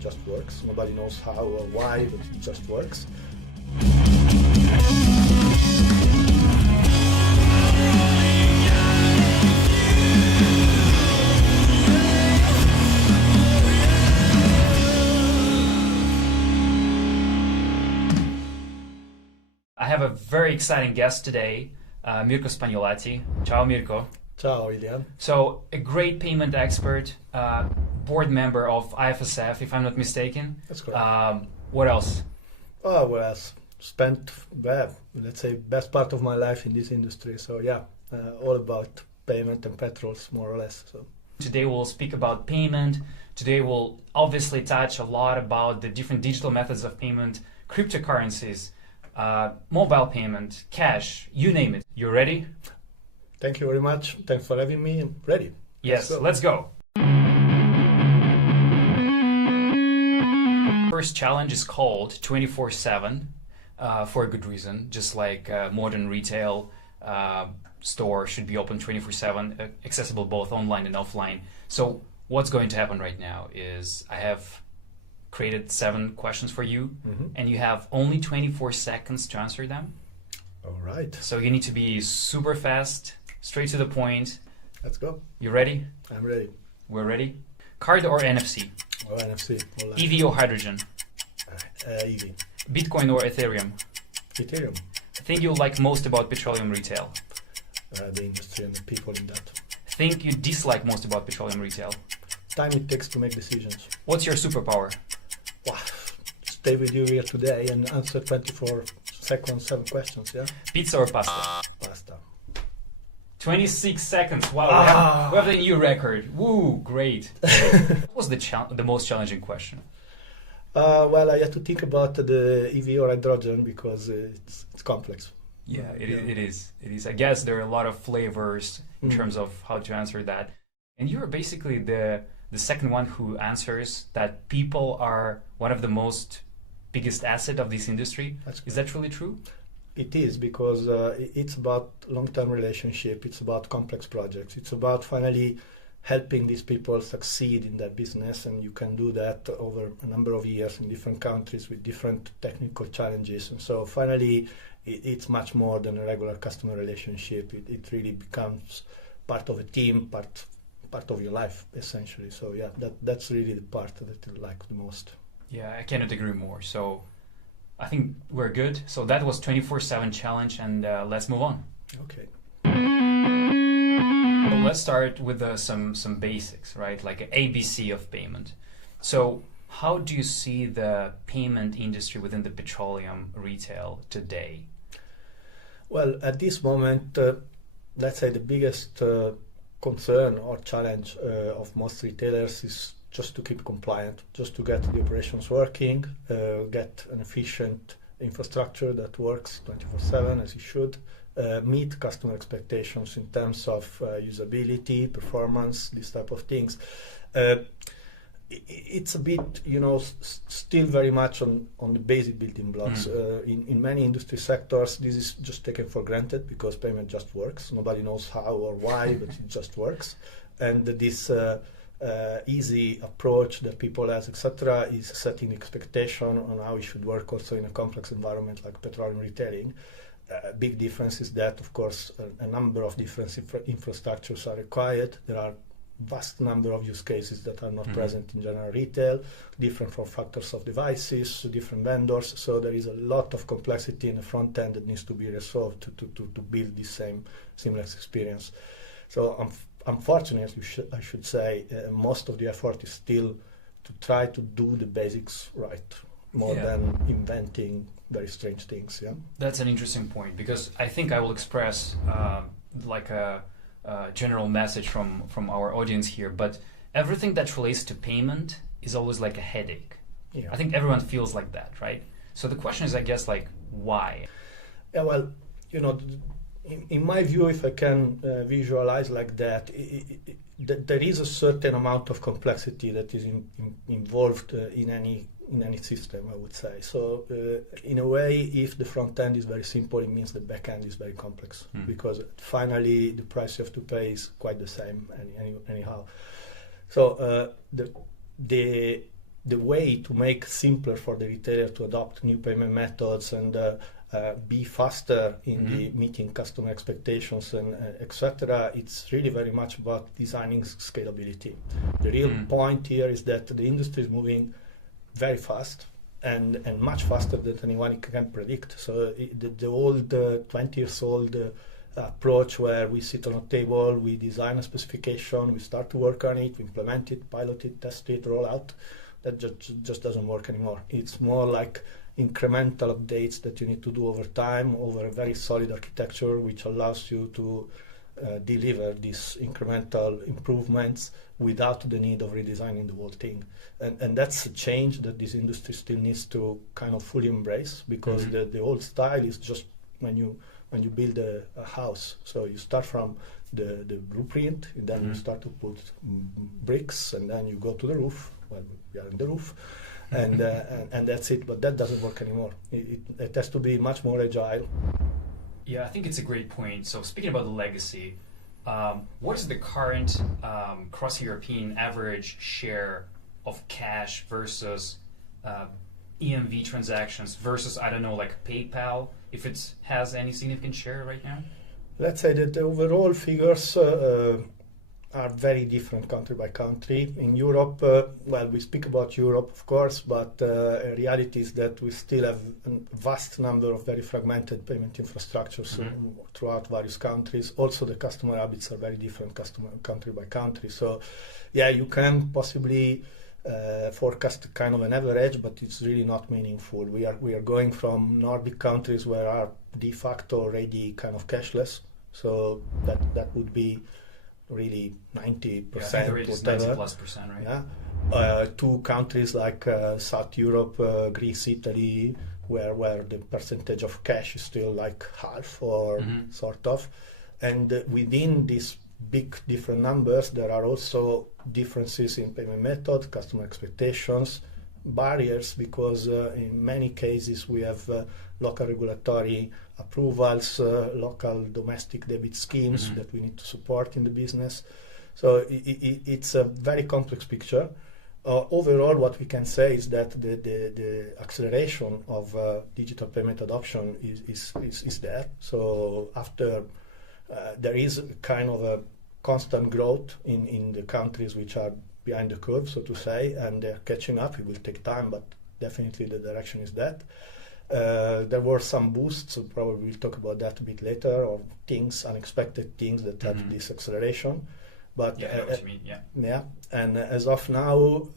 payment just works. Nobody knows how or why, but it just works. I have a very exciting guest today, Mirko Spagnolatti. Ciao, Mirko. Ciao, Ilian. So, a great payment expert, board member of IFSF, if I'm not mistaken. That's correct. What else? Oh, well, I spent, let's say, best part of my life in this industry. So, yeah, all about payment and petrols, more or less. So today we'll speak about payment. Today we'll obviously touch a lot about the different digital methods of payment, cryptocurrencies, mobile payment, cash, you name it. You ready? Thank you very much. Thanks for having me. I'm ready. Yes, let's go. First challenge is called 24/7 for a good reason. Just like modern retail store should be open 24/7, accessible both online and offline. So what's going to happen right now is I have created 7 questions for you, and you have only 24 seconds to answer them. All right. So you need to be super fast, straight to the point. Let's go. You ready? I'm ready. We're ready. Card or NFC? Oh, NFC. EV or hydrogen? EV. Bitcoin or Ethereum? Ethereum. Thing you like most about petroleum retail? The industry and the people in that. Thing you dislike most about petroleum retail? Time it takes to make decisions. What's your superpower? Wow. Stay with you here today and answer 24 seconds, 7 questions, yeah? Pizza or pasta? Pasta. 26 seconds. Wow, we have a new record. Woo, great. What was the most challenging question? Well, I had to think about the EV or hydrogen because it's complex. Yeah, it is. I guess there are a lot of flavors in terms of how to answer that. And you're basically the second one who answers that people are one of the most biggest asset of this industry. Is that truly true? It is, because it's about long-term relationship, it's about complex projects, it's about finally helping these people succeed in their business, and you can do that over a number of years in different countries with different technical challenges. And so finally it's much more than a regular customer relationship. It really becomes part of a team, part of your life, essentially. So yeah, that's really the part that I like the most. Yeah, I cannot agree more. So I think we're good. So that was 24/7 challenge, and let's move on. Okay. So let's start with some basics, right? Like an ABC of payment. So how do you see the payment industry within the petroleum retail today? Well, at this moment, let's say the biggest concern or challenge of most retailers is just to keep compliant, just to get the operations working, get an efficient infrastructure that works 24/7 as it should, meet customer expectations in terms of usability, performance, these type of things. It's a bit, still very much on the basic building blocks. In many industry sectors, this is just taken for granted because payment just works. Nobody knows how or why, but it just works. And this easy approach that people have, etc., is setting expectation on how it should work also in a complex environment like petroleum retailing. Big difference is that, of course, a number of different infrastructures are required. There are vast number of use cases that are not present in general retail, different form factors of devices, different vendors. So there is a lot of complexity in the front end that needs to be resolved to build this same seamless experience. So unfortunately, I should say, most of the effort is still to try to do the basics right, more than inventing very strange things. Yeah, that's an interesting point, because I think I will express like a general message from our audience here, but everything that relates to payment is always like a headache. I think everyone feels like that, right? So the question is, I guess, like, why? Yeah, well, in my view, if I can visualize like that, there is a certain amount of complexity that is involved in any system, I would say. So in a way, if the front end is very simple, it means the back end is very complex, because finally the price you have to pay is quite the same anyhow. So the the way to make simpler for the retailer to adopt new payment methods and be faster in the meeting customer expectations and etc. It's really very much about designing scalability. The real point here is that the industry is moving very fast and much faster than anyone can predict. So the old 20 years old approach where we sit on a table, we design a specification, we start to work on it, we implement it, pilot it, test it, roll out, that just doesn't work anymore. It's more like incremental updates that you need to do over time, over a very solid architecture, which allows you to deliver these incremental improvements without the need of redesigning the whole thing. And that's a change that this industry still needs to kind of fully embrace, because the old style is just when you build a house. So you start from the blueprint, and then you start to put bricks, and then you go to the roof. Well, we are in the roof. And that's it, but that doesn't work anymore. It has to be much more agile. Yeah, I think it's a great point. So speaking about the legacy, what is the current cross-European average share of cash versus EMV transactions versus, I don't know, like PayPal, if it has any significant share right now? Let's say that the overall figures are very different country by country. In Europe, well, we speak about Europe, of course, but reality is that we still have a vast number of very fragmented payment infrastructures throughout various countries. Also, the customer habits are very different country by country. So, yeah, you can possibly forecast kind of an average, but it's really not meaningful. We are going from Nordic countries where are de facto already kind of cashless. So that would be really 90%, whatever. 90+%, right? Yeah. To countries like South Europe, Greece, Italy, where the percentage of cash is still like half or sort of. And within these big different numbers, there are also differences in payment method, customer expectations, barriers, because in many cases we have local regulatory approvals, local domestic debit schemes that we need to support in the business. So it's a very complex picture. Overall, what we can say is that the acceleration of digital payment adoption is there. So after there is kind of a constant growth in the countries which are behind the curve, so to say, and they're catching up. It will take time, but definitely the direction is that. There were some boosts, so probably we'll talk about that a bit later, or unexpected things that had this acceleration. But I know what you mean, yeah. And as of now,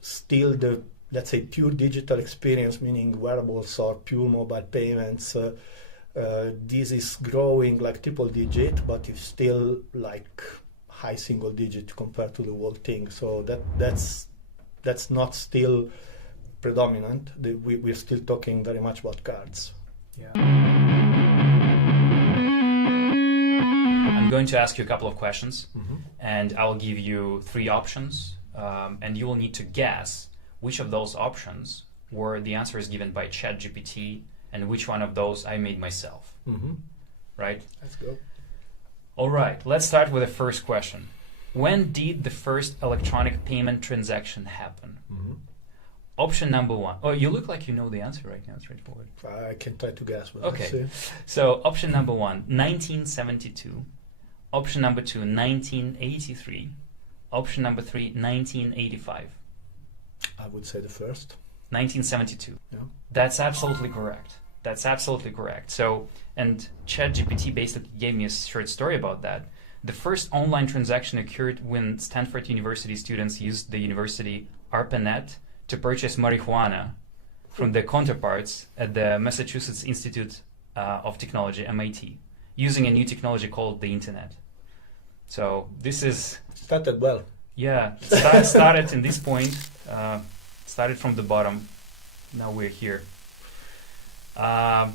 still the, let's say, pure digital experience, meaning wearables or pure mobile payments, this is growing like triple digit, but it's still like high single digit compared to the whole thing. So that's not still predominant. We're still talking very much about cards. Yeah. I'm going to ask you a couple of questions, and I'll give you 3 options, and you will need to guess which of those options were the answers given by ChatGPT and which one of those I made myself. Right? Let's go. All right, let's start with the first question. When did the first electronic payment transaction happen? Option number 1. Oh, you look like you know the answer right now, straightforward. I can try to guess. But okay, so option number 1, 1972. Option number 2, 1983. Option number 3, 1985. I would say the first. 1972. Yeah. That's absolutely correct. That's absolutely correct. So, and ChatGPT basically gave me a short story about that. The first online transaction occurred when Stanford University students used the university ARPANET to purchase marijuana from their counterparts at the Massachusetts Institute of Technology, MIT, using a new technology called the internet. So this is... Started well. Yeah, started in this point, started from the bottom. Now we're here. I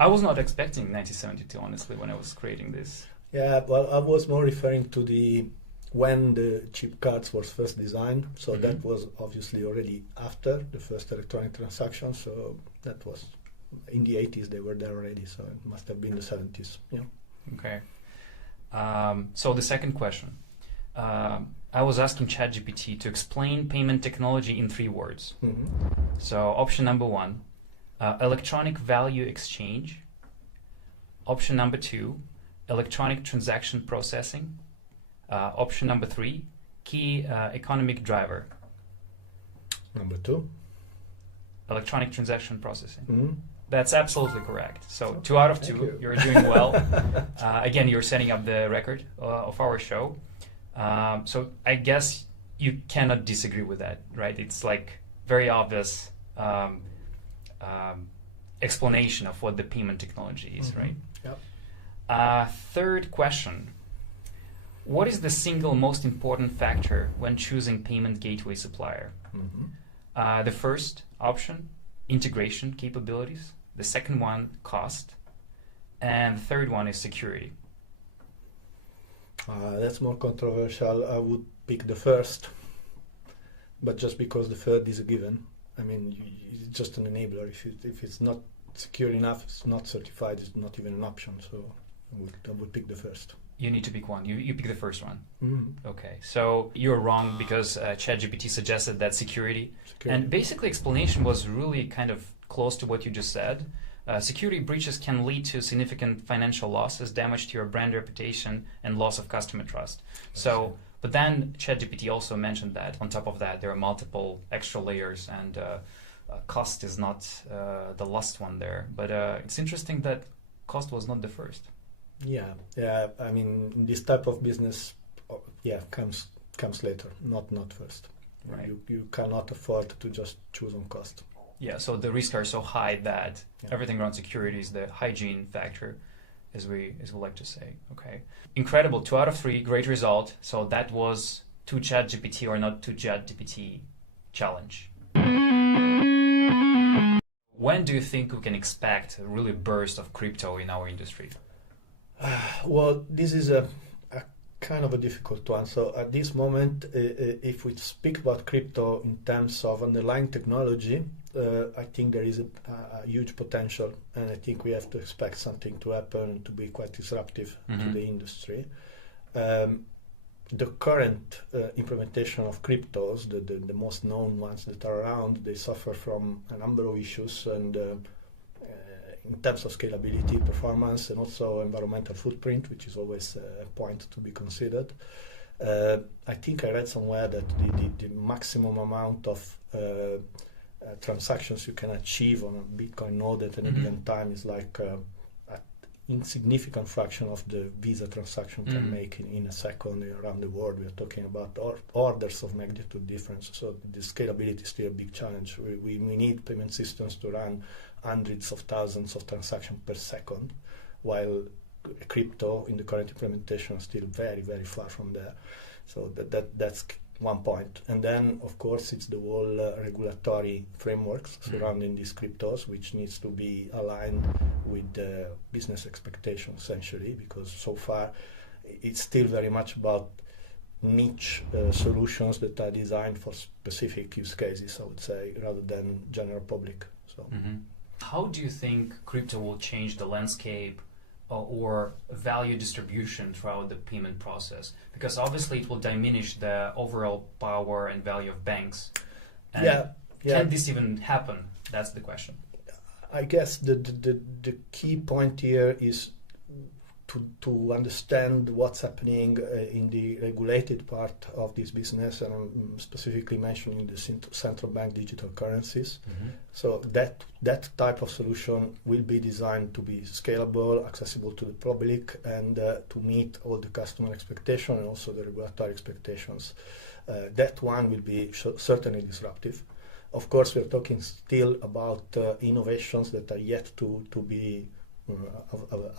was not expecting 1972, honestly, when I was creating this. Yeah, well, I was more referring to when the chip cards was first designed. So that was obviously already after the first electronic transaction. So that was in the 80s, they were there already. So it must have been the 70s. Yeah. Okay. So the second question. I was asking ChatGPT to explain payment technology in 3 words. So option number 1, electronic value exchange. Option number 2, electronic transaction processing. Option number 3, key economic driver. Number 2. Electronic transaction processing. Mm-hmm. That's absolutely correct. So 2 out of 2, you're doing well. Again, you're setting up the record of our show. So I guess you cannot disagree with that, right? It's like very obvious explanation of what the payment technology is, right? Yep. Third question. What is the single most important factor when choosing payment gateway supplier? The first option, integration capabilities. The second one, cost. And the third one is security. That's more controversial. I would pick the first, but just because the third is a given. I mean, it's just an enabler. If it's not secure enough, it's not certified, it's not even an option. So I would pick the first. You need to pick one. You pick the first one. Mm-hmm. Okay, so you're wrong because ChatGPT suggested that security. And basically explanation was really kind of close to what you just said. Security breaches can lead to significant financial losses, damage to your brand reputation, and loss of customer trust. So, but then ChatGPT also mentioned that on top of that, there are multiple extra layers, and cost is not the last one there. But it's interesting that cost was not the first. Yeah. I mean, this type of business, comes later, not first. Right. You cannot afford to just choose on cost. Yeah, so the risks are so high that everything around security is the hygiene factor, as we like to say. Okay, incredible. 2 out of 3, great result. So that was to ChatGPT or not to ChatGPT challenge. When do you think we can expect a really burst of crypto in our industry? Well, this is a kind of a difficult one. So at this moment, if we speak about crypto in terms of underlying technology, I think there is a huge potential, and I think we have to expect something to happen to be quite disruptive to the industry. The current implementation of cryptos, the most known ones that are around, they suffer from a number of issues, and in terms of scalability, performance, and also environmental footprint, which is always a point to be considered. I think I read somewhere that the maximum amount of transactions you can achieve on a Bitcoin node at any given time is like an insignificant fraction of the Visa transaction can make in a second around the world. We are talking about orders of magnitude difference. So the scalability is still a big challenge. We need payment systems to run hundreds of thousands of transactions per second, while crypto in the current implementation is still very, very far from there. So that's one point. And then, of course, it's the whole regulatory frameworks surrounding these cryptos, which needs to be aligned with the business expectations, essentially, because so far it's still very much about niche solutions that are designed for specific use cases, I would say, rather than general public. So. How do you think crypto will change the landscape or value distribution throughout the payment process? Because obviously it will diminish the overall power and value of banks. And can this even happen? That's the question. I guess the key point here is to understand what's happening in the regulated part of this business, and I'm specifically mentioning the central bank digital currencies. So that type of solution will be designed to be scalable, accessible to the public, and to meet all the customer expectations and also the regulatory expectations. That one will be certainly disruptive. Of course, we're talking still about innovations that are yet to be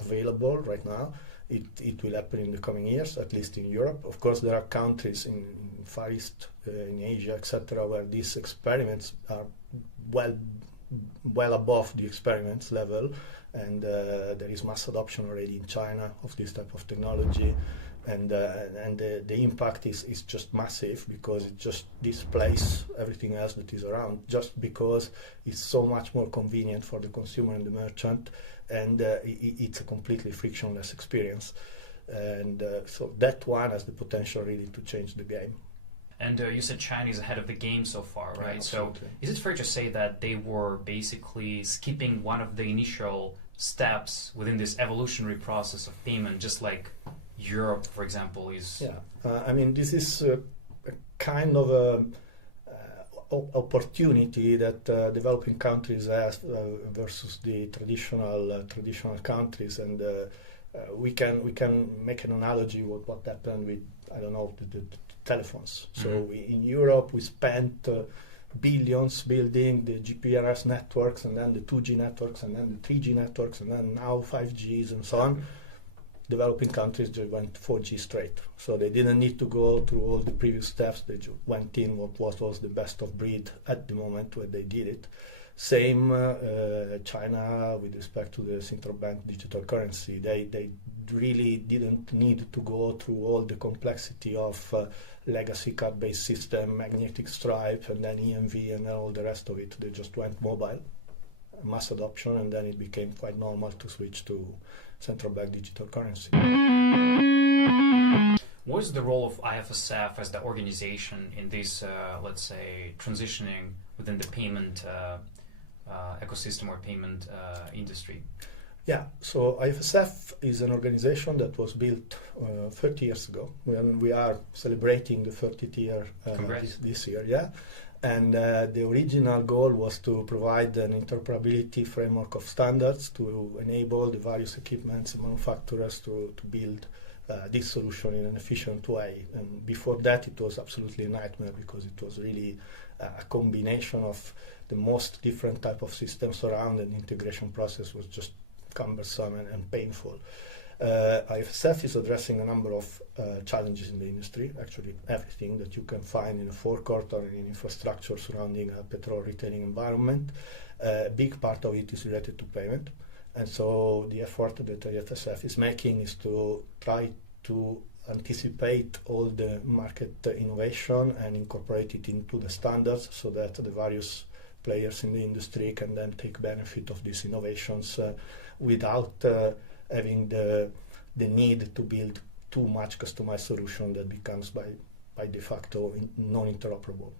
available right now. It will happen in the coming years, at least in Europe. Of course, there are countries in Far East, in Asia, etc., where these experiments are well above the experiments level, and there is mass adoption already in China of this type of technology, and the impact is just massive, because it just displaces everything else that is around, just because it's so much more convenient for the consumer and the merchant, and it's a completely frictionless experience. And so that one has the potential really to change the game. And you said China is ahead of the game so far, right? Yeah, so is it fair to say that they were basically skipping one of the initial steps within this evolutionary process of payment, just like Europe, for example, is... Yeah, I mean, this is a kind of a opportunity that developing countries have versus the traditional countries, and we can make an analogy with what happened with, I don't know, the telephones. So in Europe we spent billions building the GPRS networks, and then the 2G networks, and then the 3G networks, and then now 5Gs and so on. Developing countries just went 4G straight. So they didn't need to go through all the previous steps. They just went in what was the best of breed at the moment when they did it. Same China with respect to the central bank digital currency. They really didn't need to go through all the complexity of legacy card-based system, magnetic stripe, and then EMV and all the rest of it. They just went mobile, mass adoption, and then it became quite normal to switch to central bank digital currency. What is the role of IFSF as the organization in this, let's say, transitioning within the payment ecosystem or payment industry? Yeah, so IFSF is an organization that was built 30 years ago. We are celebrating the 30th year this year, yeah. And the original goal was to provide an interoperability framework of standards to enable the various equipments and manufacturers to build this solution in an efficient way. And before that, it was absolutely a nightmare because it was really a combination of the most different type of systems around, and the integration process was just cumbersome and painful. IFSF is addressing a number of challenges in the industry, actually everything that you can find in a forecourt or in infrastructure surrounding a petrol retailing environment. A big part of it is related to payment, and so the effort that IFSF is making is to try to anticipate all the market innovation and incorporate it into the standards so that the various players in the industry can then take benefit of these innovations without having the need to build too much customized solution that becomes by de facto non-interoperable.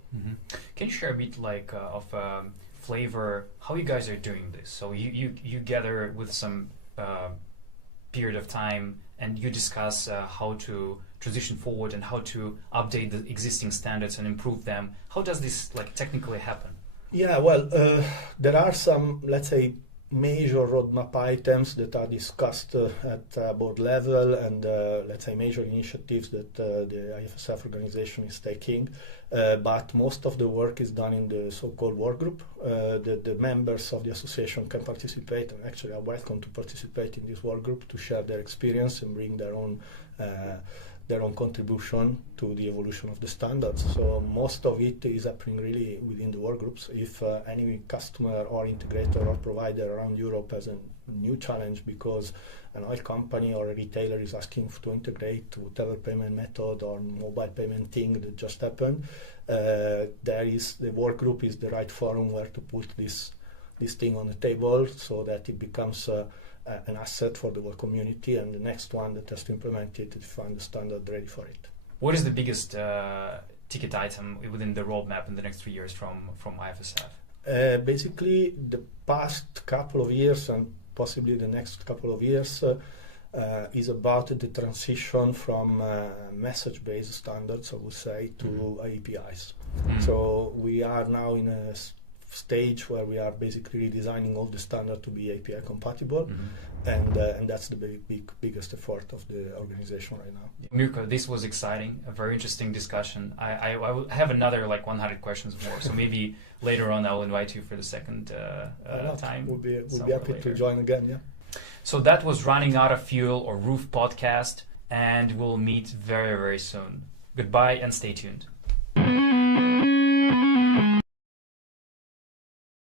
Can you share a bit of flavor how you guys are doing this? So you gather with some period of time and you discuss how to transition forward and how to update the existing standards and improve them. How does this technically happen? Yeah, well, there are some, let's say, major roadmap items that are discussed at board level, and let's say major initiatives that the IFSF organization is taking, but most of the work is done in the so-called work group. The members of the association can participate, and actually are welcome to participate in this work group to share their experience and bring their own contribution to the evolution of the standards. So most of it is happening really within the work groups. If any customer or integrator or provider around Europe has a new challenge because an oil company or a retailer is asking to integrate whatever payment method or mobile payment thing that just happened, the work group is the right forum where to put this thing on the table so that it becomes an asset for the whole community, and the next one that has to implement it to find the standard ready for it. What is the biggest ticket item within the roadmap in the next 3 years from IFSF? Basically, the past couple of years and possibly the next couple of years is about the transition from message-based standards, I would say, to APIs. So we are now in a stage where we are basically redesigning all the standard to be API compatible, and that's the biggest effort of the organization right now. Mirko, this was exciting, a very interesting discussion. I will have another 100 questions more, so maybe later on I'll invite you for the second time. We'll be happy to join again, yeah. So that was Running Out of Fuel or R.O.O.F podcast, and we'll meet very, very soon. Goodbye and stay tuned.